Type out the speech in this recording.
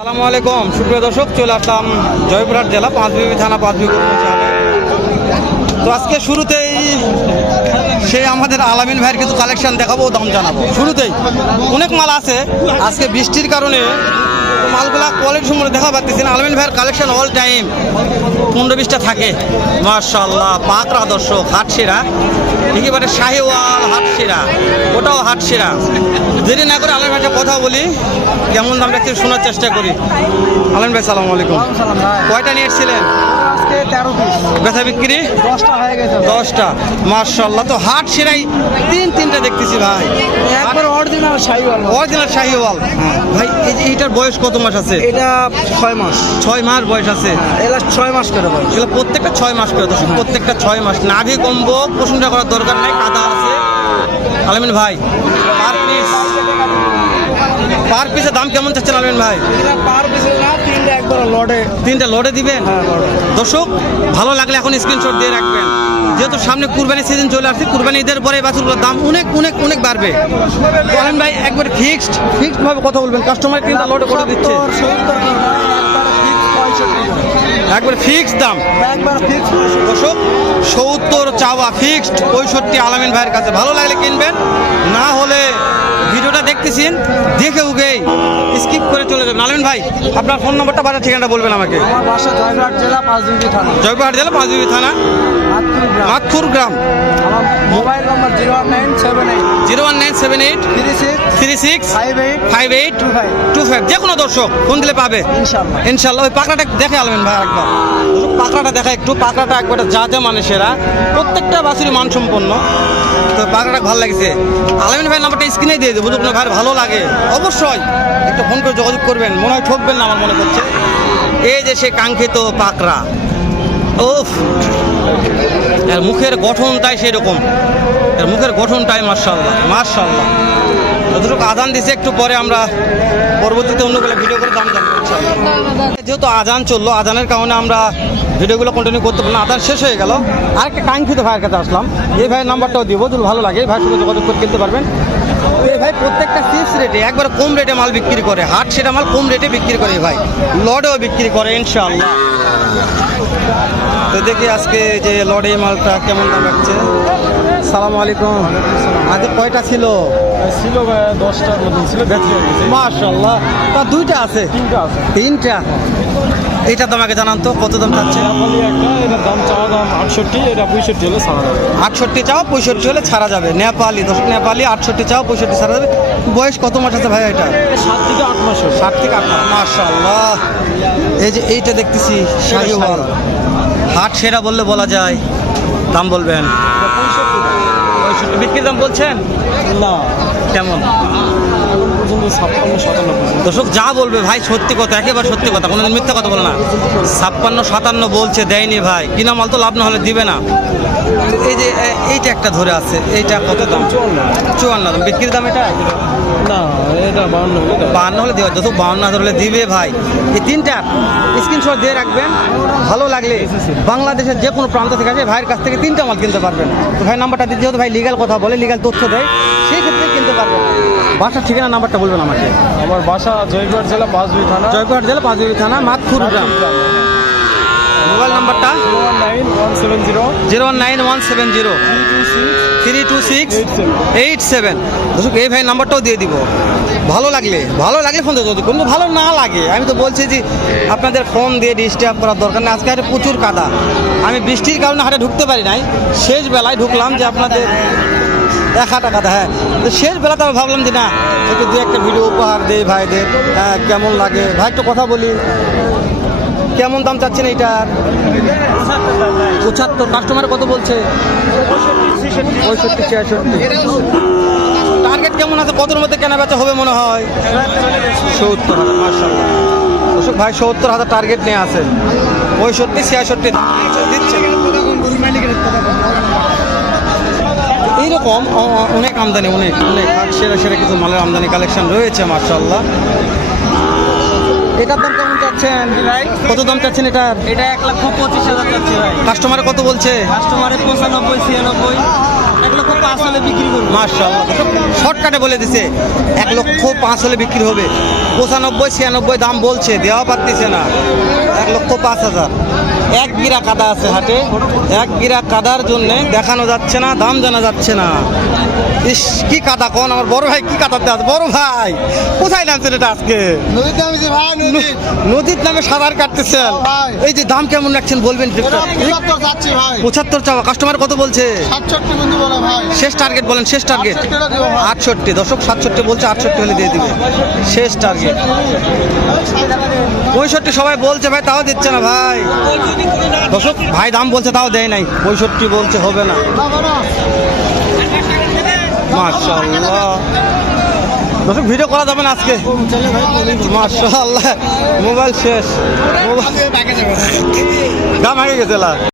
আসসালামু আলাইকুম সুপ্রিয় দর্শক, চলে আসলাম জয়পুরহাট জেলা পাঁচবিবি থানা পাঁচবিবি। তো আজকে শুরুতেই সেই আমাদের আলামিন ভাইয়ের কিছু কালেকশন দেখাবো, দাম জানাবো। শুরুতেই অনেক মাল আছে, আজকে বৃষ্টির কারণে মালগুলা কোয়ালিটি সম্পর্কে দেখা পাচ্ছি না। আলামিন ভাইয়ের কালেকশন অল টাইম 15-20টা থাকে। মাশাআল্লাহ, পাকড়া দর্শক, হাটসেরা একেবারে শাহিওয়াল হাটসেরা, ওটাও হাটসেরা। দেরি না করে আলামিন ভাইয়ের কথা বলি, কেমন দাম রাখতে শোনার চেষ্টা করি। আলামিন ভাই সালাম আলাইকুম, কয়টা নিয়ে এসেছিলেন? আজকে 13 পিস, বেচা বিক্রি 10টা হয়ে গেছে। 10টা, মাশাআল্লাহ। তো হাট সেরাই তিনটা দেখতেছি ভাই, একবার অরিজিনাল শাহিওয়াল। অরিজিনাল শাহিওয়াল ভাই। এইটার বয়স কত মাস আছে? এটা 6 মাস। 6 মাস বয়স আছে। এলা 6 মাস করে বয়স। এগুলো প্রত্যেকটা 6 মাস করে, প্রত্যেকটা 6 মাস। নাভি কম্বো প্রশংসা করার দরকার নাই, কাদা আছে। আলামিন ভাই পার পিসের দাম কেমন চাচ্ছেন আলামিন ভাই? এটা পার পিসে না, তিনটা একবার লটে। 3টা লটে দিবেন? হ্যাঁ, লটে। দর্শক ভালো লাগলে এখন স্ক্রিনশট দিয়ে রাখবেন, যেহেতু সামনে কুরবানি সিজন চলে আসছে। কুরবানি ঈদের পরে বাছুরগুলোর দাম অনেক অনেক অনেক বাড়বে। আলামিন ভাই একবার ফিক্সড ভাবে কথা বলবেন, কাস্টমার 3টা লটে করে দিচ্ছে। 70 একবার ফিক্সড দাম, একবার ফিক্স। দর্শক 70 চাওয়া, ফিক্সড 65 আলামিন ভাইয়ের কাছে। ভালো লাগলে কিনবেন, না হলে ভিডিওটা দেখতেছেন দেখে উগেই স্কিপ করে চলে যাবেন। আলামিন ভাই আপনার ফোন নম্বরটা, বাজার ঠিকানাটা বলবেন আমাকে। আমার বাসা জয়পুরহাট জেলা পাঁচবিবি থানা। জয়পুরহাট জেলা পাঁচবিবি থানা, মাতপুর গ্রাম। আমার মোবাইল নম্বর 01978 01978 36 58 25। যে কোনো দর্শক ফোন দিলে পাবে ইনশাআল্লাহ। ইনশাল্লাহ। ওই পাকড়াটা দেখে আলবেন ভাই একবার, পাকড়াটা দেখা একটু। পাকড়াটা একবার যা মানে সেরা, প্রত্যেকটা বাছুরি মানসম্পন্ন। তো পাকড়াটা ভালো লাগছে। আলামিন ভাই নাম্বারটা স্ক্রিনে দিয়ে দেবো, যদি ভাই ভালো লাগে অবশ্যই একটা ফোন করে যোগাযোগ করবেন। মনে হয় ঠকবেন না আমার মনে করছে। এই যে সে কাঙ্ক্ষিত পাকড়া, ওফ, এর মুখের গঠনটাই সেরকম, এর মুখের গঠনটাই মাশাআল্লাহ মাশাআল্লাহ। যতটুকু আজান দিছে, একটু পরে আমরা পরবর্তীতে অন্যগুলো ভিডিও করে দাম জানবো ইনশাআল্লাহ। যেহেতু আজান চললো, আজানের কারণে আমরা ভিডিওগুলো কন্টিনিউ করতে পারলাম না, আজান শেষ হয়ে গেল। আরেকটা কাঙ্ক্ষিত ভাইয়ের কাছে আসলাম, এই ভাইয়ের নাম্বারটাও দিব, যদি ভালো লাগে এই ভাইয়ের সঙ্গে যোগাযোগ করে কিনতে পারবেন। এই ভাই প্রত্যেকটা ফিক্স রেটে, একবার কম রেটে মাল বিক্রি করে। হাট সেটা মাল কম রেটে বিক্রি করে এই ভাই, লডেও বিক্রি করে ইনশাআল্লাহ। তো দেখি আজকে যে লড়ে মালটা কেমন দাম রাখছে। সালাম আলাইকুম, আজ কয়টা ছিল? 10টার মতো ছিল। মাশাআল্লাহ, তা 2টা আছে? 3টা। এইটা তোমাকে জানান তো কত দাম চাচ্ছে? এটার দাম চাওয়া দাম 68, এটা 65 হলে ছাড়া যাবে। 68 চাও, 65 হলে ছাড়া যাবে। নেপালি দর্শক, নেপালি 68 চাও, 65 ছাড়া যাবে। বয়স কত মাস আছে ভাই এটা? 7 থেকে 8 মাস। 7 থেকে 8 মাস। মাশাআল্লাহ। এই যে এইটা দেখতেছি শাহিওয়াল, হাট সেরা বললে বলা যায়। দাম বলবেন? 65 বিক্রির দাম বলছেন না, কেমন? এখন পর্যন্ত 56-57। দর্শক যা বলবে ভাই সত্যি কথা, একেবারে সত্যি কথা, কোনো মিথ্যা কথা বলে না। 56-57 বলছে, দেয়নি ভাই। কিনা মাল তো লাভ না হলে দিবে না। এই যে এইটা একটা ধরে আছে, এইটা কত দাম? 54 দাম। বিক্রির দাম এটা? না, এটা 52 হলে দেওয়া, যত 52 হলে দিবে ভাই। এই 3টা স্ক্রিনশট দিয়ে রাখবেন, ভালো লাগলে বাংলাদেশের যে কোনো প্রান্ত থেকে আসে ভাইয়ের কাছ থেকে 3টা মাল কিনতে পারবেন। তো ভাই নাম্বারটা দিয়ে, যেহেতু ভাই লিগ্যাল কথা বলে, লিগ্যাল তথ্য দেয়, সেই ক্ষেত্রে কিনতে পারবেন। বাসার ঠিকানা নাম্বারটা বলবেন আমাকে। আমার বাসা জয়পুরহাট জেলা পাঁচবিবি থানা। জয়পুরহাট জেলা পাঁচবিবি থানা, মাতপুর গ্রাম। মোবাইল নাম্বারটা 01910 326 87। দর্শক এই ভাই নাম্বারটাও দিয়ে দিব, ভালো লাগলে ফোন দিয়ে যদি কোনো ভালো না লাগে, আমি তো বলছি যে আপনাদের ফোন দিয়ে ডিস্টার্ব করার দরকার নেই। আজকে হাটে প্রচুর কাদা, আমি বৃষ্টির কারণে হাটে ঢুকতে পারি নাই। শেষ বেলায় ঢুকলাম যে আপনাদের দেখাটা কাদা। হ্যাঁ, তো শেষ বেলাতে আমি ভাবলাম যে না, একটু 2-1টা ভিডিও উপহার দেই ভাইদের। হ্যাঁ, কেমন লাগে ভাই একটু কথা বলি। কেমন দাম চাচ্ছেন এইটার? 75। কাস্টমার কত বলছে? 65-66। টার্গেট কেমন আছে, কতর মধ্যে কেনা বেচা হবে মনে হয়? 70,000। মাশাআল্লাহ দর্শক, ভাই 70,000 টার্গেট নিয়ে আছে। 65-66 দিচ্ছে। এইরকম অনেক আমদানি, অনেক সেরা কিছু মালের আমদানি কালেকশন রয়েছে মাশাআল্লাহ। এটার দাম কেমন চাচ্ছেন? কত দাম চাচ্ছেন এটার? এটা 1,25,000 চাচ্ছি ভাই। কাস্টমার কত বলছে? কাস্টমারে 95-96। 1,05,000 হলে বিক্রি করবো। মাশাআল্লাহ শর্টকাটে বলে দিছে 1,05,000 হলে বিক্রি হবে। 95 96 দাম বলছে, দেওয়া পারতেছে না। 1,05,000 এক গিরা কাদা আছে হাটে, এক গিরা কাদার জন্য দেখানো যাচ্ছে না, দাম জানা যাচ্ছে না। ইস কি কাদা কোন আমার বড় ভাই, কি কাদাতে আছে বড় ভাই? কোথায় নামছেন এটা আজকে? নদীতে আমি যে ভাই নদী নদীর নামে সাঁতার কাটতেছেন। ভাই। এই যে দাম কেমন রাখছেন বলবেন একটু? এটা 75 যাচ্ছি ভাই। 75 চাওয়া, কাস্টমার কত বলছে? 67 বন্ধু বলে ভাই। শেষ টার্গেট বলেন, শেষ টার্গেট 68 টাকা দেবো ভাই। 68। দর্শক 67 বলছে, 68 হলে দিয়ে দিবে শেষ টার্গেট। 65 সবাই বলছে ভাই, তাও দিচ্ছে না ভাই। দর্শক ভাই দাম বলছে তাও দেয় নাই, 65 বলছে হবে না। মাশাআল্লাহ দর্শক ভিডিও করা যাবে না আজকে। মাশাআল্লাহ মোবাইল শেষ, মোবাইল দাম হয়ে গেছে।